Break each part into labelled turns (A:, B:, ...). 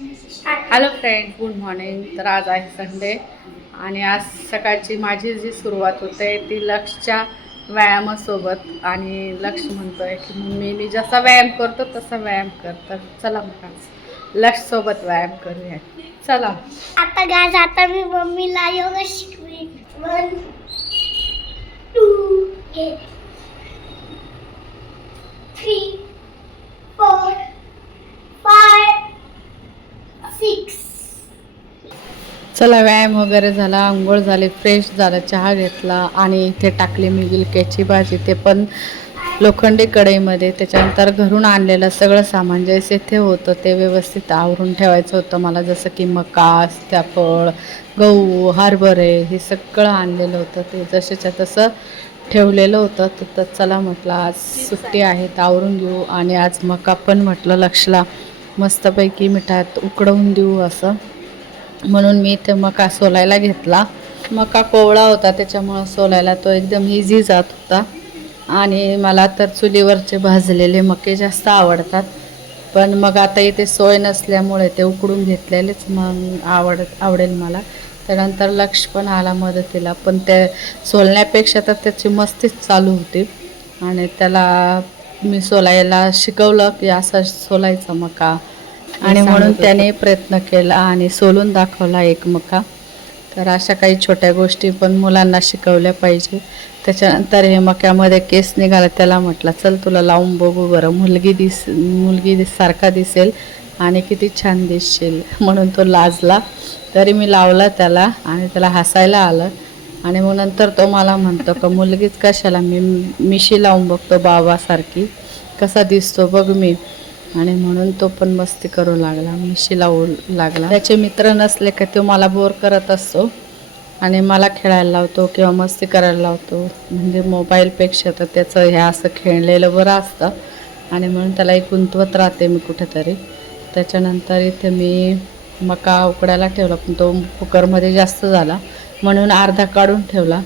A: Hello friend good morning तर आज आहे संडे आणि आज सकाळची माझी जी सुरुवात होते ती लक्षच्या व्यायामासोबत. आणि लक्ष म्हणतो आहे की मम्मी मी जसा व्यायाम करतो तसा व्यायाम कर तर चला मग आज. लक्षसोबत व्यायाम करूया. चला.
B: आता गाज आता मी मम्मीला yoga शिकवी. One two three four six
A: चला व्यायाम वगैरे झाला आंघोळ झाली फ्रेश झालं चहा घेतला आणि इथे टाकली मी गिलक्याची भाजी. ते पण लोखंडी कढईमध्ये. त्याच्यानंतर घरून आणलेलं सगळं सामान जे इथे होतं ते व्यवस्थित आवरून ठेवायचं होतं मला. जसं की मका सीताफळ गहू हरभरे हे सगळं आणलेलं होतं. ते जसेच्या तसं ठेवलेलं होतं. तर तर चला म्हटलं आज सुट्टी आहे तर आवरून घेऊ. आणि आज मका पण म्हटलं लक्षला. मस्तपैकी मिठात उकडवून देऊ असं. म्हणून मी इथे मका सोलायला घेतला. मका कोवळा होता त्याच्यामुळं सोलायला तो एकदम इझी जात होता. आणि मला तर चुलीवरचे भाजलेले मके जास्त आवडतात. पण मग आता इथे सोय नसल्यामुळे ते उकडून घेतलेलेच मग आवड आवडेल मला. त्यानंतर लक्ष पण आला मदतीला. पण ते सोलण्यापेक्षा तर त्याची मस्तीच चालू होती. आणि त्याला मी सोलायला शिकवलं की असं सोलायचं मका. आणि म्हणून त्याने प्रयत्न केला आणि सोलून दाखवला एक मका. तर अशा काही छोट्या गोष्टी पण मुलांना शिकवल्या पाहिजे. त्याच्यानंतर हे मक्यामध्ये केस निघाला त्याला म्हटलं चल तुला लावून बघू बरं. मुलगी दिस मुलगी दिस सारखा दिसेल आणि किती छान दिसशील. म्हणून तो लाजला. तरी मी लावला त्याला आणि त्याला हसायला आलं. आणि मग नंतर तो मला म्हणतो का मुलगीच कशाला मी मिशी लावून बघतो बाबासारखी. कसा दिसतो बघ मी. आणि म्हणून तो पण मस्ती करू लागला मिशी लावू लागला. त्याचे मित्र नसले का तो मला बोर करत असतो आणि मला खेळायला लावतो किंवा मस्ती करायला लावतो. म्हणजे मोबाईलपेक्षा तर त्याचं हे असं खेळलेलं बरं असतं. आणि म्हणून त्याला एक गुंतवत राहते मी कुठेतरी. त्याच्यानंतर इथे मी मका उकडायला ठेवला पण तो कुकरमध्ये जास्त झाला. म्हणून अर्धा काढून ठेवला.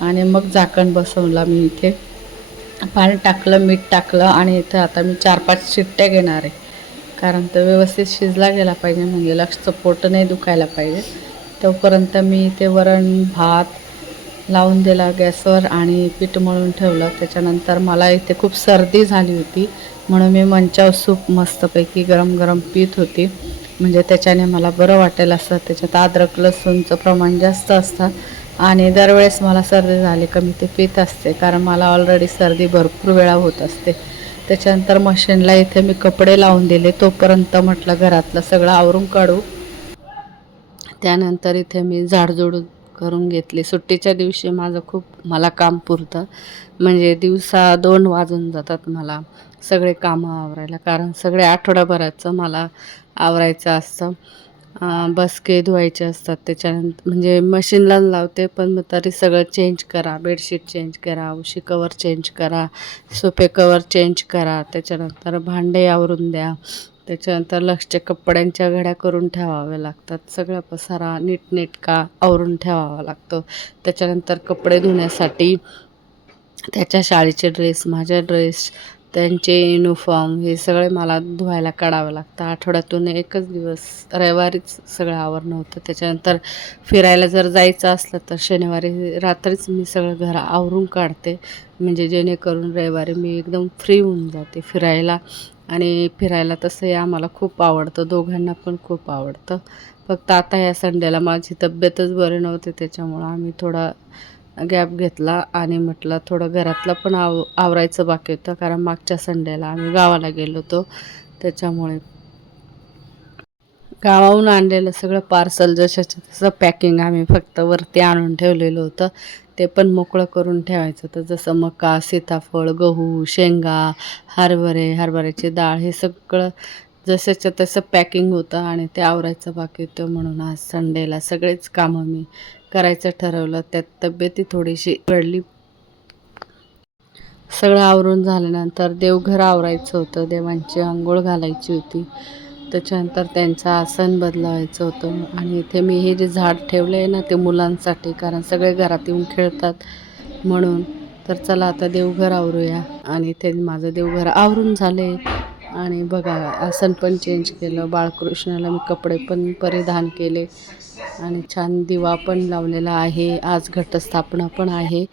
A: आणि मग झाकण बसवला मी इथे. पाणी टाकलं मीठ टाकलं आणि इथं आता मी चार पाच शिट्ट्या घेणार आहे. कारण तो व्यवस्थित शिजला गेला पाहिजे म्हणजे लक्षचं पोट नाही दुखायला पाहिजे. तोपर्यंत मी इथे वरण भात लावून दिला गॅसवर आणि पीठ मळून ठेवलं. त्याच्यानंतर मला इथे खूप सर्दी झाली होती. म्हणून मी मंचाव सूप मस्तपैकी गरम गरम पीत होती. म्हणजे त्याच्याने मला बरं वाटेल असतं त्याच्यात अद्रक लसूणचं प्रमाण जास्त असतं. आणि दरवेळेस मला सर्दी झाली का मी ते पित असते कारण मला ऑलरेडी सर्दी भरपूर वेळा होत असते. त्याच्यानंतर मशीनला इथे मी कपडे लावून दिले तोपर्यंत म्हटलं घरातलं सगळं आवरून काढू. त्यानंतर इथे मी झाडझूड करून घेतली. सुट्टीच्या दिवशी माझं खूप मला काम पुरतं. म्हणजे दिवसा दोन वाजून जातात मला सगळे कामं आवरायला कारण सगळे आठवड्याभराचं मला आवरायचं असतं. बसके धुवायचे असतात त्याच्यानंतर म्हणजे मशीनला लावते पण मग तरी सगळं चेंज करा. बेडशीट चेंज करा उशी कवर चेंज करा सोफे कवर चेंज करा त्याच्यानंतर भांडे आवरून द्या. त्याच्यानंतर लक्षच्या कपड्यांच्या घड्या करून ठेवाव्या लागतात. सगळा पसारा नीटनेटका आवरून ठेवावा लागतो. त्याच्यानंतर कपडे धुण्यासाठी त्याच्या शाळेचे ड्रेस माझ्या ड्रेस त्यांचे युनिफॉर्म हे सगळे मला धुवायला काढावं लागतं. आठवड्यातून एकच दिवस रविवारीच सगळं आवरणं होतं. त्याच्यानंतर फिरायला जर जायचं असलं तर शनिवारी रात्रीच मी सगळं घर आवरून काढते. म्हणजे जेणेकरून रविवारी मी एकदम फ्री होऊन जाते फिरायला. आणि फिरायला तसंही आम्हाला खूप आवडतं. दोघांना पण खूप आवडतं. फक्त आता या संडेला माझी तब्येतच बरी नव्हती. त्याच्यामुळं आम्ही थोडा गॅप घेतला आणि म्हटलं थोडं घरातलं पण आव आवरायचं बाकी होतं कारण मागच्या संडेला आम्ही गावाला गेलो होतो. त्याच्यामुळे गावाहून आणलेलं सगळं पार्सल जशाच्या तसं पॅकिंग आम्ही फक्त वरती आणून ठेवलेलं होतं. ते पण मोकळं करून ठेवायचं होतं जसं मका सीताफळ गहू शेंगा हरभरे हरभऱ्याची डाळ हे सगळं जशाच्या तसं पॅकिंग होतं आणि ते आवरायचं बाकी होतं म्हणून आज संडेला सगळेच कामं मी करायचं ठरवलं. त्यात तब्येती थोडीशी घडली सगळं आवरून झाल्यानंतर देवघर आवरायचं होतं. देवांची आंघोळ घालायची होती. त्याच्यानंतर त्यांचं आसन बदलावायचं होतं. आणि इथे मी हे जे झाड ठेवलं आहे ना ते मुलांसाठी कारण सगळे घरात येऊन खेळतात म्हणून. तर चला आता देवघर आवरूया. आणि इथे माझं देवघर आवरून झाले आणि बघा आसन पण चेंज केलं. बाळकृष्णाला मी कपडे पण परिधान केले. आणि छान दिवा पण लावलेला आहे. आज घटस्थापना पण आहे.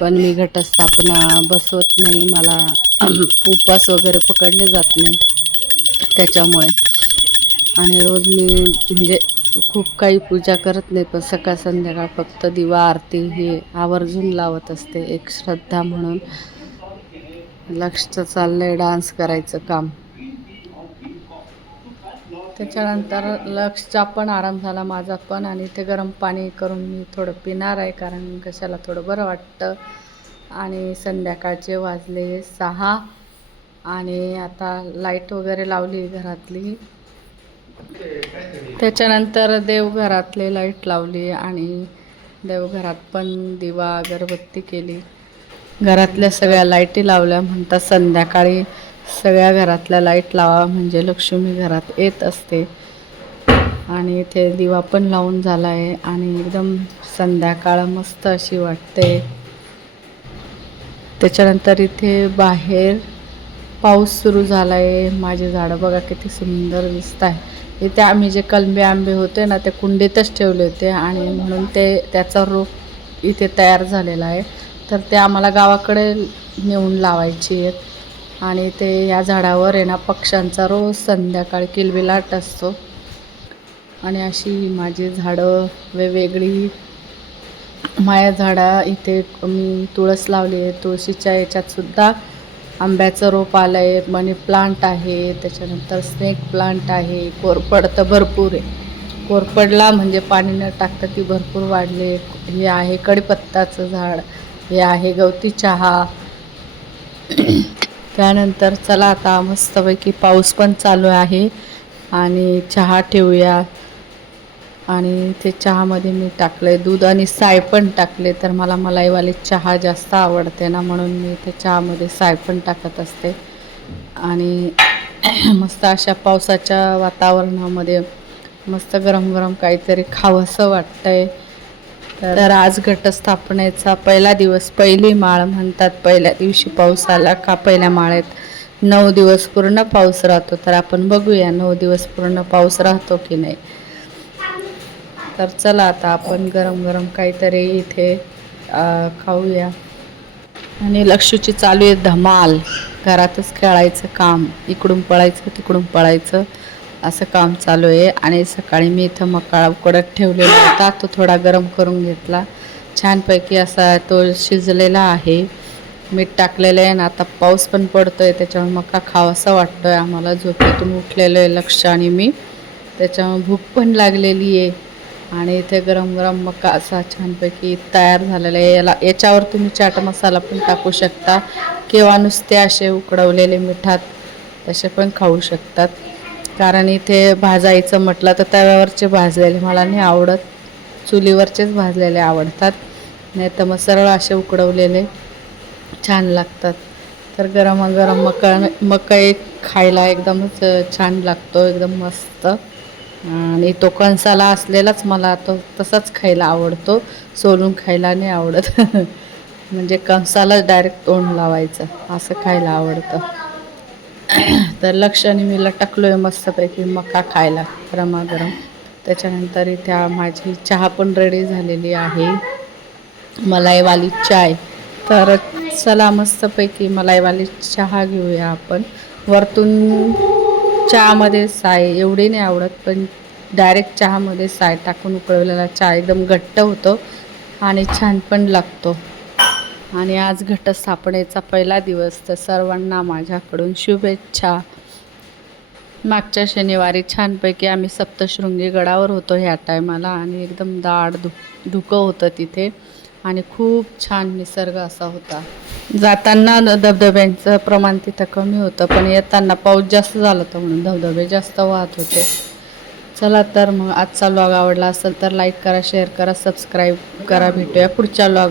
A: पण मी घटस्थापना बसवत नाही. मला उपवास वगैरे पकडले जात नाही त्याच्यामुळे. आणि रोज मी म्हणजे खूप काही पूजा करत नाही पण सकाळ संध्याकाळ फक्त दिवा आरती हे आवर्जून लावत असते. एक श्रद्धा म्हणून लक्षचं चाललंय डान्स करायचं काम. त्याच्यानंतर लक्षचा पण आराम झाला माझा पण आणि ते गरम पाणी करून मी थोडं पिणार आहे कारण कशाला थोडं बरं वाटतं. आणि संध्याकाळचे वाजले सहा आणि आता लाइट वगैरे लावली घरातली. त्याच्यानंतर देवघरातले लाइट लावली आणि देवघरात पण दिवा अगरबत्ती केली. घरातल्या सगळ्या लाईटी लावल्या म्हणतात संध्याकाळी सगळ्या घरातल्या लाइट लावा म्हणजे लक्ष्मी घरात येत असते. आणि इथे दिवा पण लावून झाला आहे आणि एकदम संध्याकाळ मस्त अशी वाटते. त्याच्यानंतर इथे बाहेर पाऊस सुरू झाला आहे माझे झाडं बघा किती सुंदर दिसत आहे इथे आम्ही जे कलमे आंबे होते ना ते कुंडीतच ठेवले होते आणि म्हणून ते त्याचा रोप इथे तयार झालेला आहे. तर ते आम्हाला गावाकडे नेऊन लावायची आहेत. आणि ते या झाडावर आहे ना पक्ष्यांचा रोज संध्याकाळी किलबिलाट असतो. आणि अशी माझी झाडं वेगवेगळी. माया झाडा इथे मी तुळस लावली आहे. तुळशीच्या याच्यातसुद्धा आंब्याचं रोप आलं आहे मनी प्लांट आहे. त्याच्यानंतर स्नेक प्लांट आहे. कोरपड तर भरपूर आहे. कोरपडला म्हणजे पाणी न टाकता ती भरपूर वाढले. हे आहे कडीपत्ताचं झाड. हे आहे गवती चहा. त्यानंतर चला आता मस्तपैकी पाऊस पण चालू आहे. आणि चहा ठेवूया. आणि ते चहामध्ये मी टाकलं आहे दूध आणि साय पण टाकले तर मला मलाईवाली चहा जास्त आवडते ना म्हणून मी ते चहामध्ये साय पण टाकत असते. आणि मस्त अशा पावसाच्या वातावरणामध्ये मस्त गरम गरम काहीतरी खावंसं वाटतं आहे तर आज घटस्थापनेचा पहिला दिवस पहिली माळ म्हणतात पहिल्या दिवशी पाऊस आला का पहिल्या माळेत नऊ दिवस पूर्ण पाऊस राहतो. तर आपण बघूया नऊ दिवस पूर्ण पाऊस राहतो की नाही. तर चला आता आपण गरम गरम काहीतरी इथे खाऊया. आणि लक्षूची चालू आहे धमाल. घरातच खेळायचं काम इकडून पळायचं तिकडून पळायचं. असं काम चालू आहे. आणि सकाळी मी इथं मकाळा उकडत ठेवलेला होता. तो थोडा गरम करून घेतला. छानपैकी असा तो शिजलेला आहे. मीठ टाकलेलं आहे आणि आता पाऊस पण पडतो आहे त्याच्यामुळे मका खावासा वाटतो आहे आम्हाला. झोपेतून उठलेलं आहे लक्ष आणि मी. त्याच्यामुळे भूक पण लागलेली आहे. आणि इथे गरम गरम मका असा छानपैकी तयार झालेला आहे. याला याच्यावर तुम्ही चाट मसाला पण टाकू शकता. किंवा नुसते असे उकडवलेले मिठात तसे पण खाऊ शकतात. कारण इथे भाजायचं म्हटलं तर तव्यावरचे भाजलेले मला नाही आवडत. चुलीवरचेच भाजलेले आवडतात. नाही तर मग सरळ असे उकडवलेले छान लागतात. तर गरमागरम मका मका खायला एकदमच छान लागतो एकदम मस्त. आणि तो कणसाला असलेलाच मला तो तसाच खायला आवडतो. सोलून खायला नाही आवडत. म्हणजे कणसालाच डायरेक्ट तोंड लावायचं. असं खायला आवडतं. तर लक्षाने मी लटकलो आहे मस्तपैकी मका खायला गरमागरम. त्याच्यानंतर इथे माझी चहा पण रेडी झालेली आहे. मलाईवाली चाय. तर चला मस्तपैकी मलाईवाली चहा घेऊया आपण. वरतून चहामध्ये साय एवढी नाही आवडत पण डायरेक्ट चहामध्ये साय टाकून उकळवलेला चहा एकदम घट्ट होतो आणि छान पण लागतो. आणि आज घटस्थापनेचा पहिला दिवस तर सर्वांना माझ्याकडून शुभेच्छा. मागच्या शनिवारी छानपैकी आम्ही सप्तशृंगी गडावर होतो ह्या टायमाला आणि एकदम दाड धु धुकं होतं तिथे आणि खूप छान निसर्ग असा होता. जाताना धबधब्यांचं प्रमाण तिथं कमी होतं पण येताना पाऊस जास्त झाला होता म्हणून धबधबे जास्त वाहत होते. चला तर मग आजचा लॉग आवडला असेल तर लाईक करा शेअर करा सबस्क्राईब करा भेटूया पुढच्या लॉग